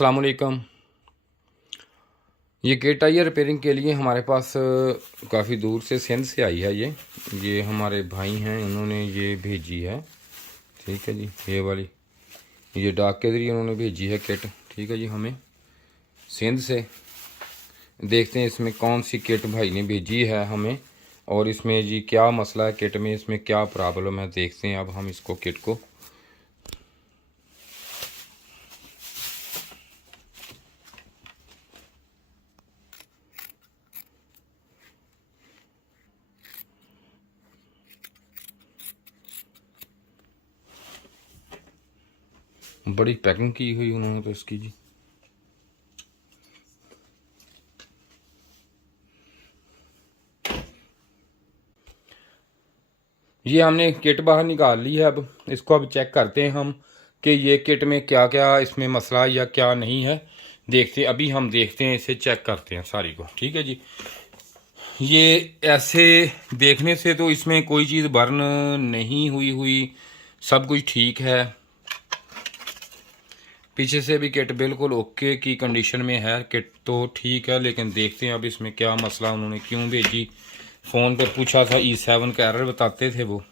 अस्सलाम वालेकुम। ये किट आई है रिपेयरिंग के लिए हमारे पास काफ़ी दूर से सिंध से आई है। ये हमारे भाई हैं, उन्होंने ये भेजी है। ठीक है जी, ये वाली ये डाक के ज़रिए उन्होंने भेजी है किट। ठीक है जी, हमें सिंध से। देखते हैं इसमें कौन सी किट भाई ने भेजी है हमें, और इसमें जी क्या मसला है किट में, इसमें क्या प्रॉब्लम है। देखते हैं अब हम इसको किट को। बड़ी पैकिंग की हुई उन्होंने तो इसकी जी। ये हमने किट बाहर निकाल ली है। अब इसको चेक करते हैं हम कि ये किट में क्या क्या इसमें मसला या क्या नहीं है। देखते अभी हम देखते हैं, इसे चेक करते हैं सारी को। ठीक है जी, ये ऐसे देखने से तो इसमें कोई चीज़ बर्न नहीं हुई सब कुछ ठीक है। पीछे से भी किट बिल्कुल ओके की कंडीशन में है। किट तो ठीक है, लेकिन देखते हैं अब इसमें क्या मसला, उन्होंने क्यों भेजी। फ़ोन पर पूछा था, E7 का एरर बताते थे वो।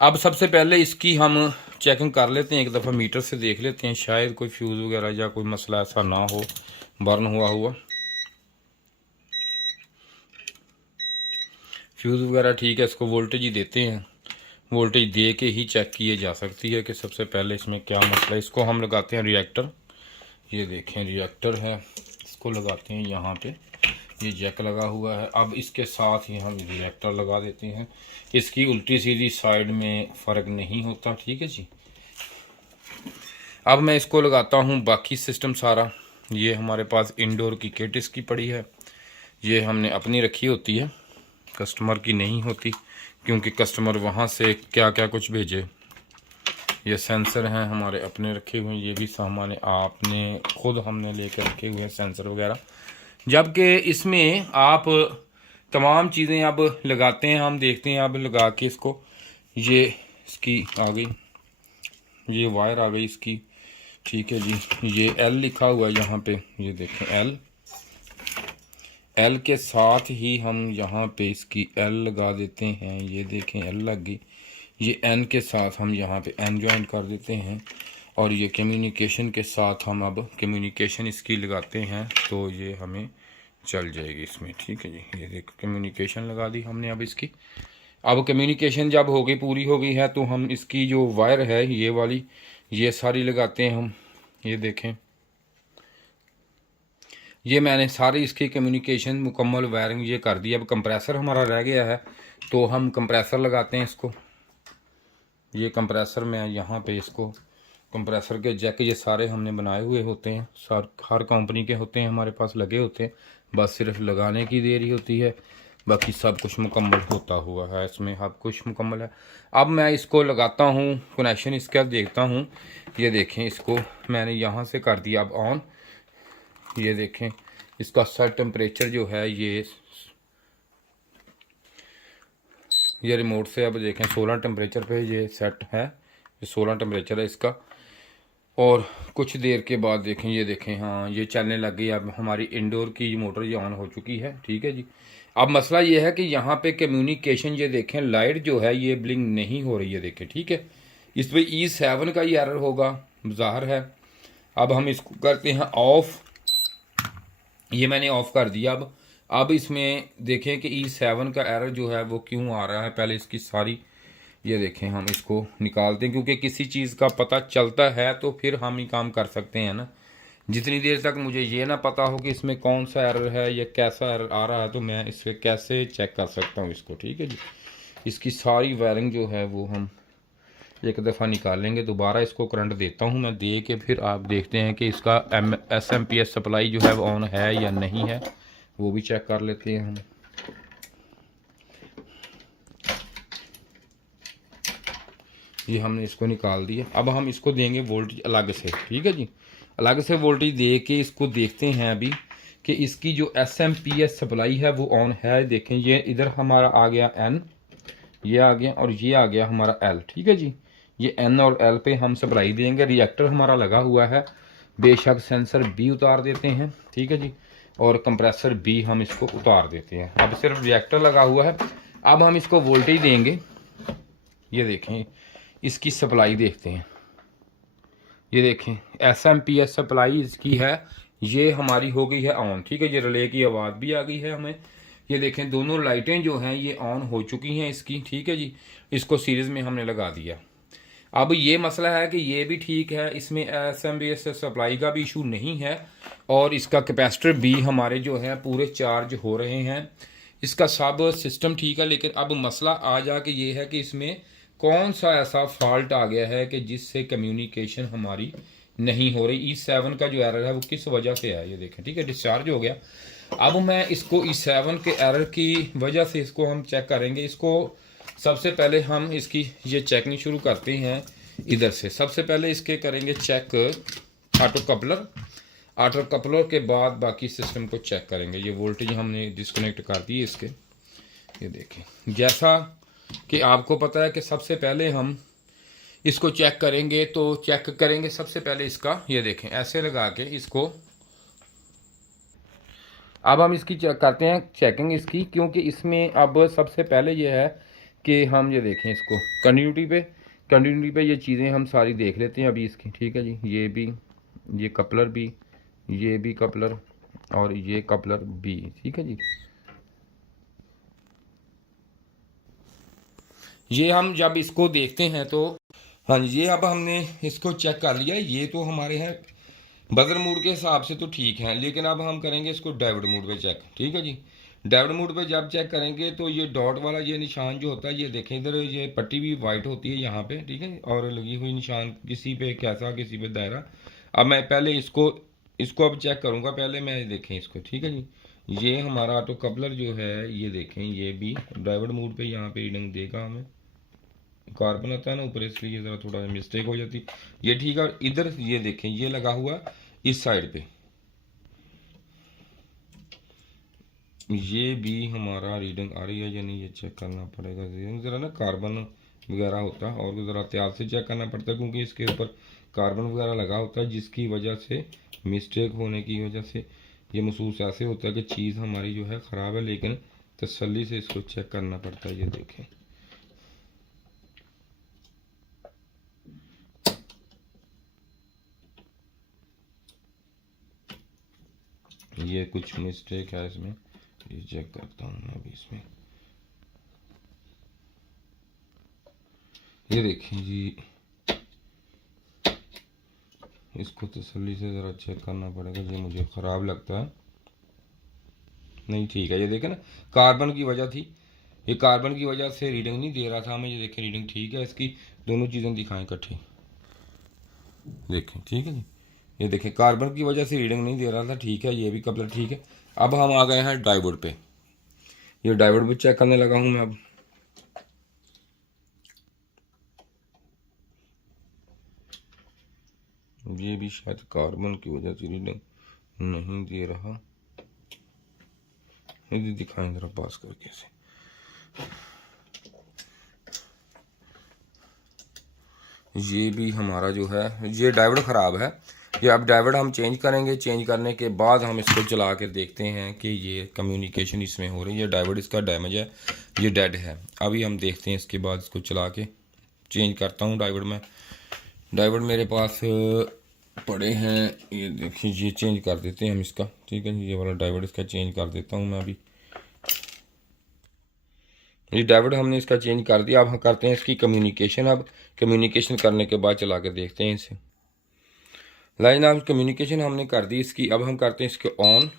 अब सबसे पहले इसकी हम चेकिंग कर लेते हैं, एक दफ़ा मीटर से देख लेते हैं, शायद कोई फ्यूज़ वगैरह या कोई मसला ऐसा ना हो बर्न हुआ। फ्यूज़ वगैरह ठीक है, इसको वोल्टेज ही देते हैं। वोल्टेज दे के ही चेक किए जा सकती है कि सबसे पहले इसमें क्या मसला है। इसको हम लगाते हैं रिएक्टर। ये देखें रिएक्टर है, इसको लगाते हैं यहाँ पे। ये जैक लगा हुआ है। अब इसके साथ ही हम रिएक्टर लगा देते हैं। इसकी उल्टी सीधी साइड में फ़र्क नहीं होता। ठीक है जी, अब मैं इसको लगाता हूँ बाकी सिस्टम सारा। ये हमारे पास इंडोर की किट इसकी पड़ी है। ये हमने अपनी रखी होती है, कस्टमर की नहीं होती, क्योंकि कस्टमर वहाँ से क्या क्या कुछ भेजे। ये सेंसर हैं हमारे अपने रखे हुए हैं। ये भी सामान आपने खुद हमने लेकर रखे हुए हैं सेंसर वगैरह। जबकि इसमें आप तमाम चीज़ें अब लगाते हैं, हम देखते हैं अब लगा के इसको। ये इसकी आ गई, ये वायर आ गई इसकी। ठीक है जी, ये L लिखा हुआ है यहाँ पे, ये देखें L के साथ ही हम यहाँ पे इसकी L लगा देते हैं। ये देखें L लग गई। ये N के साथ हम यहाँ पे N ज्वाइंट कर देते हैं, और ये कम्युनिकेशन के साथ हम अब कम्युनिकेशन इसकी लगाते हैं, तो ये हमें चल जाएगी इसमें। ठीक है जी, ये देखो कम्युनिकेशन लगा दी हमने अब इसकी। अब कम्युनिकेशन जब हो गई, पूरी हो गई है, तो हम इसकी जो वायर है ये वाली, ये सारी लगाते हैं हम। ये देखें, ये मैंने सारी इसकी कम्युनिकेशन मुकम्मल वायरिंग ये कर दी। अब कंप्रेसर हमारा रह गया है, तो हम कंप्रेसर लगाते हैं इसको। ये कंप्रेसर में यहाँ पे इसको कंप्रेसर के जैक ये सारे हमने बनाए हुए होते हैं, हर कंपनी के होते हैं हमारे पास, लगे होते हैं। बस सिर्फ लगाने की देरी होती है, बाकी सब कुछ मुकम्मल होता हुआ है इसमें, सब कुछ मुकम्मल है। अब मैं इसको लगाता हूँ कनेक्शन इसका, देखता हूँ। ये देखें, इसको मैंने यहाँ से कर दिया अब ऑन। ये देखें इसका सेट टेम्परेचर जो है ये रिमोट से अब देखें 16 टेम्परेचर पे ये सेट है। ये 16 टेम्परेचर है इसका। और कुछ देर के बाद देखें, ये देखें, हाँ ये चलने लग गई। अब हमारी इंडोर की मोटर ये ऑन हो चुकी है। ठीक है जी, अब मसला ये है कि यहाँ पे कम्युनिकेशन, ये देखें लाइट जो है ये ब्लिंक नहीं हो रही है, देखें। ठीक है, इस पर E7 का ही एरर होगा, ज़ाहिर है। अब हम इसको करते हैं ऑफ। ये मैंने ऑफ कर दिया। अब इसमें देखें कि E7 का एरर जो है वो क्यों आ रहा है। पहले इसकी सारी ये देखें, हम इसको निकालते हैं, क्योंकि किसी चीज़ का पता चलता है तो फिर हम ही काम कर सकते हैं ना। जितनी देर तक मुझे ये ना पता हो कि इसमें कौन सा एरर है या कैसा एरर आ रहा है, तो मैं इससे कैसे चेक कर सकता हूँ इसको। ठीक है जी, इसकी सारी वायरिंग जो है वो हम एक दफ़ा निकालेंगे। दोबारा इसको करंट देता हूँ मैं, दे के फिर आप देखते हैं कि इसका SMP सप्लाई जो है वो ऑन है या नहीं है, वो भी चेक कर लेते हैं हम। ये हमने इसको निकाल दिया। अब हम इसको देंगे वोल्टेज अलग से। ठीक है जी, अलग से वोल्टेज दे के इसको देखते हैं अभी कि इसकी जो SMP सप्लाई है वो ऑन है। देखें, ये इधर हमारा आ गया N, ये आ गया, और ये आ गया हमारा L। ठीक है जी, ये N और L पे हम सप्लाई देंगे। रिएक्टर हमारा लगा हुआ है, बेशक सेंसर भी उतार देते हैं, ठीक है जी, और कंप्रेसर भी हम इसको उतार देते हैं। अब सिर्फ रिएक्टर लगा हुआ है। अब हम इसको वोल्टेज देंगे। ये देखें, इसकी सप्लाई देखते हैं। ये देखें SMP सप्लाई इसकी है, ये हमारी हो गई है ऑन, ठीक है। ये रिले की आवाज़ भी आ गई है हमें। ये देखें दोनों लाइटें जो हैं ये ऑन हो चुकी हैं इसकी, ठीक है जी। इसको सीरीज़ में हमने लगा दिया। अब ये मसला है कि ये भी ठीक है, इसमें SMP सप्लाई का भी इशू नहीं है, और इसका कैपेसिटर भी हमारे जो है पूरे चार्ज हो रहे हैं। इसका सब सिस्टम ठीक है, लेकिन अब मसला आ जाके ये है कि इसमें कौन सा ऐसा फॉल्ट आ गया है कि जिससे कम्युनिकेशन हमारी नहीं हो रही। E7 का जो एरर है वो किस वजह से है, ये देखें, ठीक है, डिस्चार्ज हो गया। अब मैं इसको E7 के एरर की वजह से इसको हम चेक करेंगे। इसको सबसे पहले हम इसकी ये चेकिंग शुरू करते हैं इधर से। सबसे पहले इसके करेंगे चेक ऑटो कपलर के बाद बाकी सिस्टम को चेक करेंगे। ये वोल्टेज हमने डिस्कनेक्ट कर दी इसके। ये देखें, जैसा कि आपको पता है कि सबसे पहले हम इसको चेक करेंगे, तो चेक करेंगे सबसे पहले इसका, ये देखें ऐसे लगा के इसको। अब हम इसकी चेक करते हैं चेकिंग इसकी, क्योंकि इसमें अब सबसे पहले ये है कि हम ये देखें इसको कंटिन्यूटी पे ये चीज़ें हम सारी देख लेते हैं अभी इसकी, ठीक है जी। ये भी, ये कपलर भी, ये भी कपलर, और ये कपलर भी, ठीक है जी। ये हम जब इसको देखते हैं तो हाँ जी, ये अब हमने इसको चेक कर लिया। ये तो हमारे हैं बजर मोड के हिसाब से तो ठीक है, लेकिन अब हम करेंगे इसको डायोड मोड पे चेक, ठीक है जी। डायोड मोड पे जब चेक करेंगे तो ये डॉट वाला ये निशान जो होता है, ये देखें इधर, ये पट्टी भी वाइट होती है यहाँ पे, ठीक है, और लगी हुई निशान किसी पे कैसा, किसी पे दायरा। अब मैं पहले इसको इसको अब चेक करूँगा। पहले मैं देखें इसको, ठीक है जी। ये हमारा ऑटो कपलर जो है, ये देखें, ये भी डायोड मोड पे यहाँ पे रीडिंग देगा हमें। कार्बन आता है ना ऊपर, इसलिए ज़रा थोड़ा मिस्टेक हो जाती। ये ठीक है। इधर ये देखें, ये लगा हुआ इस साइड पे, ये भी हमारा रीडिंग आ रही है या नहीं, ये चेक करना पड़ेगा। ज़रा ना कार्बन वगैरह होता है, और ज़रा एहतियात से चेक करना पड़ता है, क्योंकि इसके ऊपर कार्बन वगैरह लगा होता है, जिसकी वजह से मिस्टेक होने की वजह से ये महसूस ऐसे होता है कि चीज़ हमारी जो है ख़राब है, लेकिन तसल्ली से इसको चेक करना पड़ता है। ये देखें, ये कुछ मिस्टेक है इसमें, ये चेक करता हूँ मैं अभी इसमें। ये देखें जी, इसको तसल्ली से ज़रा चेक करना पड़ेगा। ये मुझे ख़राब लगता है, नहीं ठीक है। ये देखें ना, कार्बन की वजह थी, ये कार्बन की वजह से रीडिंग नहीं दे रहा था हमें। ये देखें रीडिंग ठीक है इसकी, दोनों चीज़ें दिखाएं इकट्ठी, देखें, ठीक है जी। ये देखें कार्बन की वजह से रीडिंग नहीं दे रहा था, ठीक है। ये भी कपलर ठीक है। अब हम आ गए हैं डायोड पे। ये डायोड भी चेक करने लगा हूँ मैं अब। ये भी शायद कार्बन की वजह से रीडिंग नहीं दे रहा। ये दिखाएं जरा पास करके से। ये भी हमारा जो है, ये डायोड ख़राब है। ये अब डायोड हम चेंज करेंगे। चेंज करने के बाद हम इसको चला के देखते हैं कि ये कम्युनिकेशन इसमें हो रही है। डायोड इसका डैमेज है, ये डेड है। अभी हम देखते हैं, इसके बाद इसको चला के चेंज करता हूँ डायोड में। डायोड मेरे पास पड़े हैं, ये देखिए, ये चेंज कर देते हैं हम इसका, ठीक है। ये वाला डायोड इसका चेंज कर देता हूँ मैं अभी। ये डायोड हमने इसका चेंज कर दिया। अब हम करते हैं इसकी कम्युनिकेशन। अब कम्युनिकेशन करने के बाद चला के देखते हैं इसे। लाइन अब कम्युनिकेशन हमने कर दी इसकी। अब हम करते हैं इसके ऑन।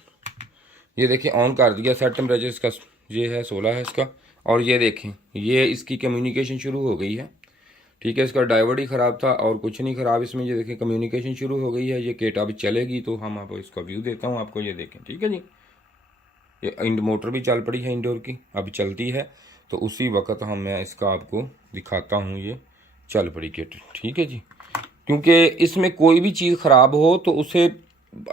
ये देखें ऑन कर दिया। सेट टेम्परेचर इसका ये है 16 है इसका। और ये देखें, ये इसकी कम्युनिकेशन शुरू हो गई है, ठीक है। इसका डायोड ही ख़राब था और कुछ नहीं ख़राब इसमें। ये देखें कम्युनिकेशन शुरू हो गई है। ये केट अब चलेगी तो हम आपको इसका व्यू देता हूँ आपको। ये देखें, ठीक है जी। ये इंड मोटर भी चल पड़ी है इंडोर की, अब चलती है, तो उसी वक्त मैं इसका आपको दिखाता हूँ। ये चल पड़ी किट, ठीक है जी। क्योंकि इसमें कोई भी चीज़ ख़राब हो तो उसे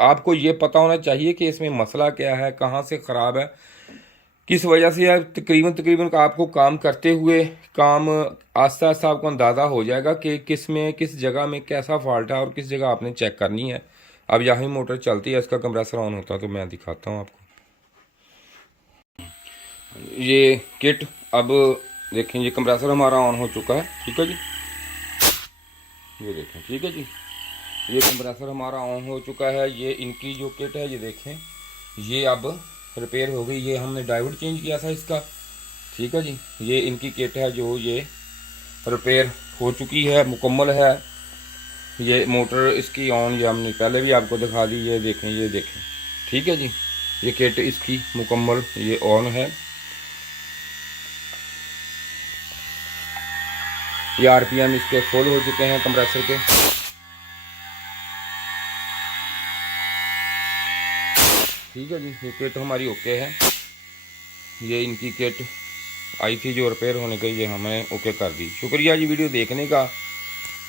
आपको ये पता होना चाहिए कि इसमें मसला क्या है, कहाँ से ख़राब है, किस वजह से है। तकरीबन का आपको काम करते हुए काम आस्ता आस्ता आपको अंदाज़ा हो जाएगा कि किस में, किस जगह में कैसा फॉल्ट है और किस जगह आपने चेक करनी है। अब यही मोटर चलती है, इसका कंप्रेसर ऑन होता है तो मैं दिखाता हूँ आपको। ये किट अब देखें, ये कंप्रेसर हमारा ऑन हो चुका है, ठीक है जी, ये देखें, ठीक है जी, ये कंप्रेसर हमारा ऑन हो चुका है। ये इनकी जो किट है ये देखें, ये अब रिपेयर हो गई। ये हमने डायोड चेंज किया था इसका, ठीक है जी। ये इनकी किट है जो ये रिपेयर हो चुकी है, मुकम्मल है। ये मोटर इसकी ऑन, ये हमने पहले भी आपको दिखा दी, ये देखें, ये देखें, ठीक है जी। ये किट इसकी मुकम्मल ये ऑन है। ये आरपीएम इसके फुल हो चुके हैं कंप्रेसर के। ठीक है जी, ये किट हमारी ओके है। ये इनकी किट आई थी जो रिपेयर होने गई, ये हमें ओके कर दी। शुक्रिया जी वीडियो देखने का,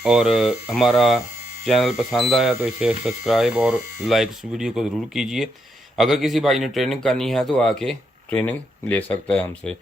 और हमारा चैनल पसंद आया तो इसे सब्सक्राइब और लाइक इस वीडियो को ज़रूर कीजिए। अगर किसी भाई ने ट्रेनिंग करनी है तो आके ट्रेनिंग ले सकता है हमसे।